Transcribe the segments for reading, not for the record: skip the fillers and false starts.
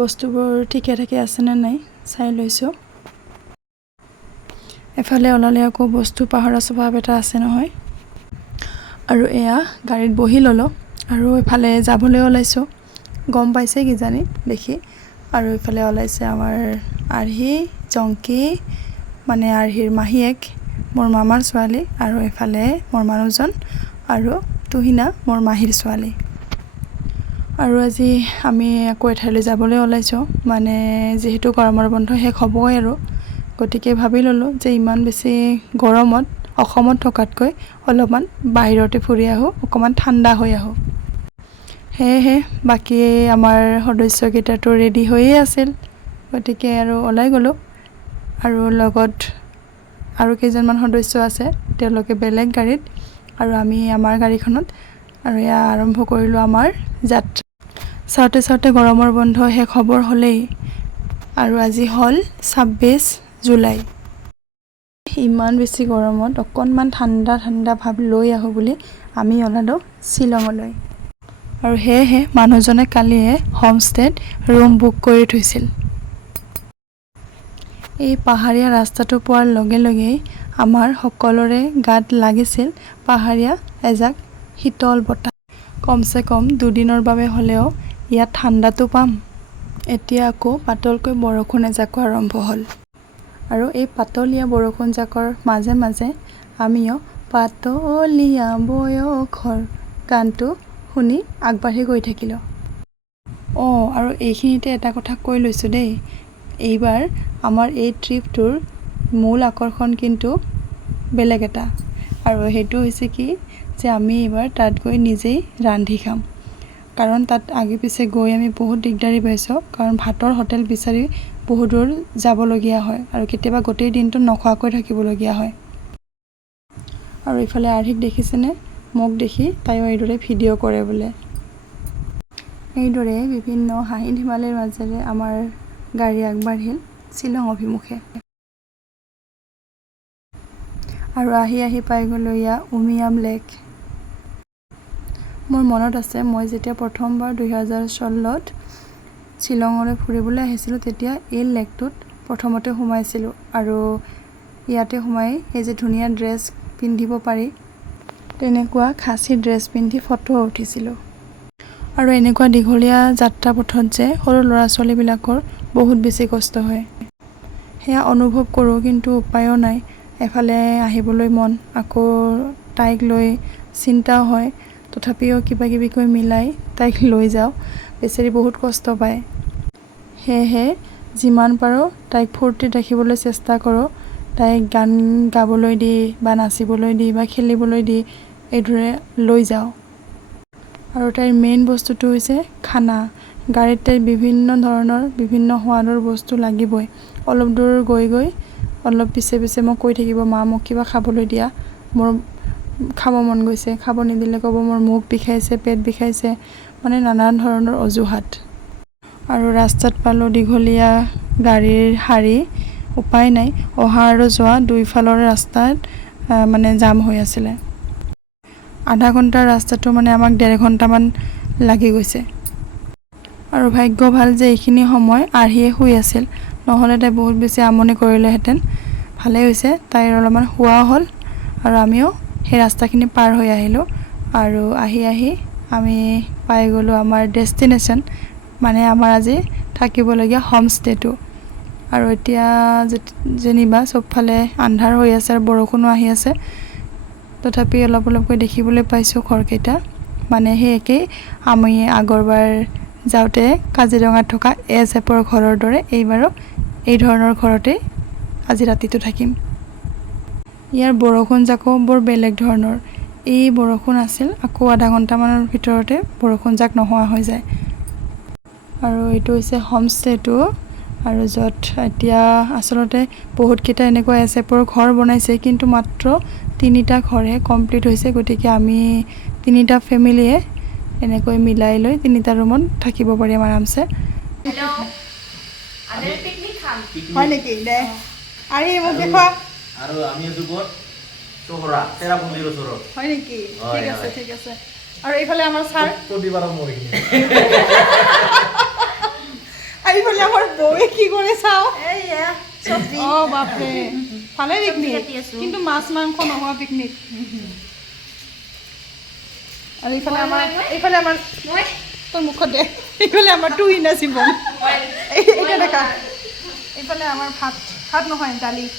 বস্তুবোৰ ঠিকে ঠাকে আছেনে নাই চাই লৈছোঁ। এফালে ওলালে আকৌ বস্তু পাহৰা স্বভাৱ এটা আছে নহয়। আৰু এয়া গাড়ীত বহি ল'লোঁ আৰু এফালে যাবলৈ ওলাইছোঁ। গম পাইছে কিজানি দেখি। আৰু এইফালে ওলাইছে আমাৰ আৰ্হি, জংকী, মানে আৰ্হিৰ মাহীয়েক, মোৰ মামাৰ ছোৱালী, আৰু এফালে মোৰ মানুহজন আৰু তুহিনা, মোৰ মাহীৰ ছোৱালী। আৰু আজি আমি আকৌ এঠাইলৈ যাবলৈ ওলাইছোঁ, মানে যিহেতু গৰমৰ বন্ধ শেষ হ'বই আৰু, গতিকে ভাবি ল'লোঁ যে ইমান বেছি গৰমত অসমত থকাতকৈ অলপমান বাহিৰতে ফুৰি আহোঁ, অকণমান ঠাণ্ডা হৈ আহোঁ। সেয়েহে বাকী আমাৰ সদস্যকেইটাতো ৰেডি হৈয়ে আছিল, গতিকে আৰু ওলাই গ'লোঁ। আৰু লগত আৰু কেইজনমান সদস্য আছে, তেওঁলোকে বেলেগ গাড়ীত আৰু আমি আমাৰ গাড়ীখনত। আৰু এয়া আৰম্ভ কৰিলোঁ আমাৰ যাত্ৰা। চাওঁতে চাওঁতে গৰমৰ বন্ধ শেষ হ'বৰ হ'লেই, আৰু আজি হ'ল 26 জুলাই। ইমান বেছি গৰমত অকণমান ঠাণ্ডা ঠাণ্ডা ভাৱ লৈ আহোঁ বুলি আমি ওলালোঁ শ্বিলঙলৈ। আৰু সেয়েহে মানুহজনে কালিয়ে হোমষ্টেত ৰুম বুক কৰি থৈছিল। এই পাহাৰীয়া ৰাস্তাটো পোৱাৰ লগে লগেই আমাৰ সকলোৰে গাত লাগিছিল পাহাৰীয়া এজাক শীতল বতাহ। কমচে কম দুদিনৰ বাবে হ'লেও ইয়াত ঠাণ্ডাটো পাম। এতিয়া আকৌ পাতলকৈ বৰষুণ এজাকো আৰম্ভ হ'ল। আৰু এই পাতলীয়া বৰষুণজাকৰ মাজে মাজে আমিও পাতলীয়া বয়সৰ গানটো শুনি আগবাঢ়ি গৈ থাকিলোঁ। আৰু এইখিনিতে এটা কথা কৈ লৈছোঁ দেই, এইবাৰ আমাৰ এই ট্ৰিপটোৰ মূল আকৰ্ষণ কিন্তু বেলেগ এটা, আৰু সেইটো হৈছে কি যে আমি এইবাৰ তাত গৈ নিজেই ৰান্ধি খাম। কাৰণ তাত আগে পিছে গৈ আমি বহুত দিগদাৰি পাইছোঁ, কাৰণ ভাতৰ হোটেল বিচাৰি বহুত দূৰ যাবলগীয়া হয় আৰু কেতিয়াবা গোটেই দিনটো নোখোৱাকৈ থাকিবলগীয়া হয়। আৰু ইফালে আৰ্হিক দেখিছেনে? মোক দেখি তাইও এইদৰে ভিডিঅ' কৰে বোলে। এইদৰে বিভিন্ন হাঁহি ধেমালিৰ মাজেৰে আমাৰ গাড়ী আগবাঢ়িল শ্বিলং অভিমুখে। আৰু আহি আহি পাই গ'লোঁ এয়া উমিয়াম লেক। মোৰ মনত আছে, মই যেতিয়া প্ৰথমবাৰ 2016ত শ্বিলঙলৈ ফুৰিবলৈ আহিছিলোঁ, তেতিয়া এই লেকটোত প্ৰথমতে সোমাইছিলোঁ। আৰু ইয়াতে সোমাই এই যে ধুনীয়া ড্ৰেছ পিন্ধিব পাৰি, তেনেকুৱা খাচী ড্ৰেছ পিন্ধি ফটো উঠিছিলোঁ। আৰু এনেকুৱা দীঘলীয়া যাত্ৰা পথত যে সৰু ল'ৰা ছোৱালীবিলাকৰ বহুত বেছি কষ্ট হয়, সেয়া অনুভৱ কৰোঁ, কিন্তু উপায়ো নাই। এফালে আহিবলৈ মন, আকৌ তাইক লৈ চিন্তাও হয়, তথাপিও কিবা কিবিকৈ মিলাই তাইক লৈ যাওঁ। বেচাৰী বহুত কষ্ট পায়, সেয়েহে যিমান পাৰোঁ তাইক ফূৰ্তিত ৰাখিবলৈ চেষ্টা কৰোঁ। তাইক গান গাবলৈ দি বা নাচিবলৈ দি বা খেলিবলৈ দি এইদৰে লৈ যাওঁ। আৰু তাইৰ মেইন বস্তুটো হৈছে খানা। গাড়ীত তাইৰ বিভিন্ন ধৰণৰ বিভিন্ন সোৱাদৰ বস্তু লাগিবই। অলপ দূৰ গৈ গৈ অলপ পিছে পিছে মোক কৈ থাকিব, মা মোক কিবা খাবলৈ দিয়া, মোৰ খাব মন গৈছে। খাব নিদিলে ক'ব মোৰ মুখ বিষাইছে, পেট বিষাইছে, মানে নানান ধৰণৰ অজুহাত। আৰু ৰাস্তাত পালোঁ দীঘলীয়া গাড়ীৰ শাৰী, উপায় নাই, অহা আৰু যোৱা দুইফালৰ ৰাস্তাত মানে জাম হৈ আছিলে। আধা ঘণ্টাৰ ৰাস্তাটো মানে আমাক 1.5 ঘণ্টামান লাগি গৈছে। আৰু ভাগ্য ভাল যে এইখিনি সময় আৰ্হিয়ে শুই আছিল, নহ'লে তাই বহুত বেছি আমনি কৰিলেহেঁতেন। ভালেই হৈছে, তাইৰ অলপমান শুৱাও হ'ল আৰু আমিও সেই ৰাস্তাখিনি পাৰ হৈ আহিলোঁ। আৰু আহি আহি আমি পাই গ'লোঁ আমাৰ ডেষ্টিনেশ্যন, মানে আমাৰ আজি থাকিবলগীয়া হোমষ্টেটো। আৰু এতিয়া যেনিবা চবফালে আন্ধাৰ হৈ আছে আৰু বৰষুণো আহি আছে, তথাপি অলপ অলপকৈ দেখিবলৈ পাইছোঁ ঘৰকেইটা। মানে সেই একেই আমি আগৰবাৰ যাওঁতে কাজিৰঙাত থকা এজেপৰ ঘৰৰ দৰে এইবাৰো এই ধৰণৰ ঘৰতেই আজি ৰাতিটো থাকিম। ইয়াৰ বৰষুণজাকো বৰ বেলেগ ধৰণৰ। এই বৰষুণ আছিল, আকৌ আধা ঘণ্টামানৰ ভিতৰতে বৰষুণজাক নোহোৱা হৈ যায়। আৰু এইটো হৈছে হোমষ্টেটো, আৰু য'ত এতিয়া আচলতে বহুতকেইটা এনেকুৱা এজেপৰ ঘৰ বনাইছে, কিন্তু মাত্ৰ 3টা ঘৰহে কমপ্লিট হৈছে। গতিকে আমি 3টা ফেমিলিয়ে এনেকৈ মিলাই লৈ 3টা ৰুমত থাকিব পাৰিম আৰামছে। হয় নেকি? দে আহি মোক দেখুৱা। আৰু আমি আছোঁ ক'ত? চহৰা, চেৰাপুঞ্জীৰ ওচৰত। হয় নেকি? ঠিক আছে ঠিক আছে। আৰু এইফালে আমাৰ ছাৰ প্ৰতিবাৰৰ মোৰ এইখিনি। এইফালে আমাৰ বৌয়ে কি কৰে চাওঁ এইয়া চব্জি অঁ বাপৰে ভালে পিকনিক কিন্তু মাছ মাংস নোহোৱা পিকনিক আৰু এইফালে আমাৰ তোৰ মুখত দে এইফালে আমাৰ টুইনা জীৱন এতিয়া দেখা এইফালে আমাৰ ভাত নহয় দালিৰ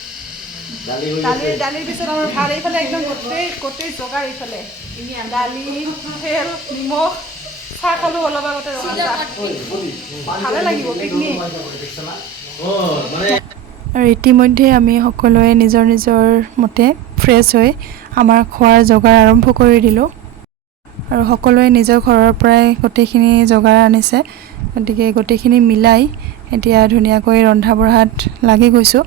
পিছত আমাৰ ভাত এইফালে একদম গোটেই জগাৰ এইফালে দালি তেল নিমখ চাহ খালোঁ অলপ আগতে ৰঙা চাহ ভালে লাগিব পিকনিক আৰু ইতিমধ্যে আমি সকলোৱে নিজৰ নিজৰ মতে ফ্ৰেছ হৈ আমাৰ খোৱাৰ যোগাৰ আৰম্ভ কৰি দিলোঁ আৰু সকলোৱে নিজৰ ঘৰৰ পৰাই গোটেইখিনি যোগাৰ আনিছে গতিকে গোটেইখিনি মিলাই এতিয়া ধুনীয়াকৈ ৰন্ধা বঢ়াত লাগি গৈছোঁ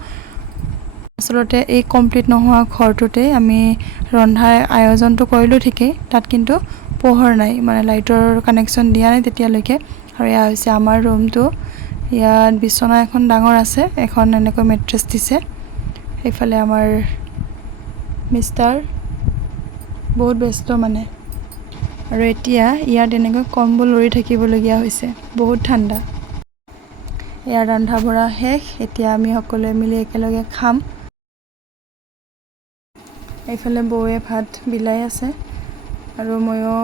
আচলতে এই কমপ্লিট নোহোৱা ঘৰটোতে আমি ৰন্ধাৰ আয়োজনটো কৰিলোঁ ঠিকেই তাত কিন্তু পোহৰ নাই মানে লাইটৰ কানেকশ্যন দিয়া নাই তেতিয়ালৈকে আৰু এয়া হৈছে আমাৰ ৰুমটো ইয়াত বিচনা এখন ডাঙৰ আছে এখন এনেকৈ মেট্ৰেছ দিছে সেইফালে আমাৰ মিষ্টাৰ বহুত ব্যস্ত মানে আৰু এতিয়া ইয়াত এনেকৈ কম্বল লৰি থাকিবলগীয়া হৈছে বহুত ঠাণ্ডা ইয়াৰ ৰন্ধা বঢ়া শেষ এতিয়া আমি সকলোৱে মিলি একেলগে খাম এইফালে বৌয়ে ভাত বিলাই আছে আৰু ময়ো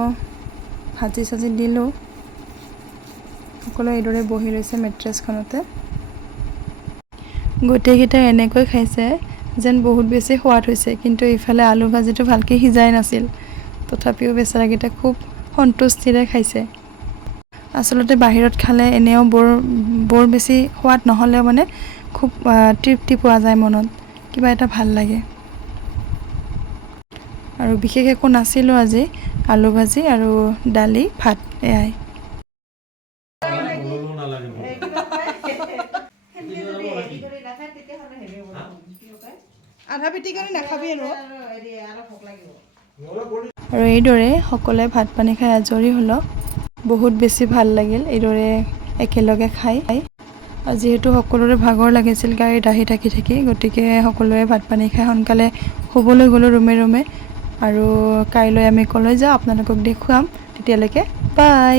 ভাজি চাজি দিলোঁ সকলোৱে এইদৰে বহি লৈছে মেট্ৰেছখনতে গোটেইকেইটাই এনেকৈ খাইছে যেন বহুত বেছি সোৱাদ হৈছে কিন্তু ইফালে আলু ভাজিটো ভালকৈ সিজাই নাছিল তথাপিও বেচেৰাকেইটা খুব সন্তুষ্টিৰে খাইছে আচলতে বাহিৰত খালে এনেও বৰ বেছি সোৱাদ নহ'লেও মানে খুব তৃপ্তি পোৱা যায় মনত কিবা এটা ভাল লাগে আৰু বিশেষ একো নাছিলোঁ আজি আলু ভাজি আৰু দালি ভাত এয়াই আধা পিটিকানি নাখাবি আৰু এইদৰে সকলোৱে ভাত পানী খাই আজৰি হ'লোঁ বহুত বেছি ভাল লাগিল এইদৰে একেলগে খাই যিহেতু সকলোৰে ভাগৰ লাগিছিল গাড়ীত আহি থাকি গতিকে সকলোৱে ভাত পানী খাই সোনকালে শুবলৈ গ'লোঁ ৰুমে আৰু কাইলৈ আমি কলৈ যাওঁ আপোনালোকক দেখুৱাম তেতিয়ালৈকে বাই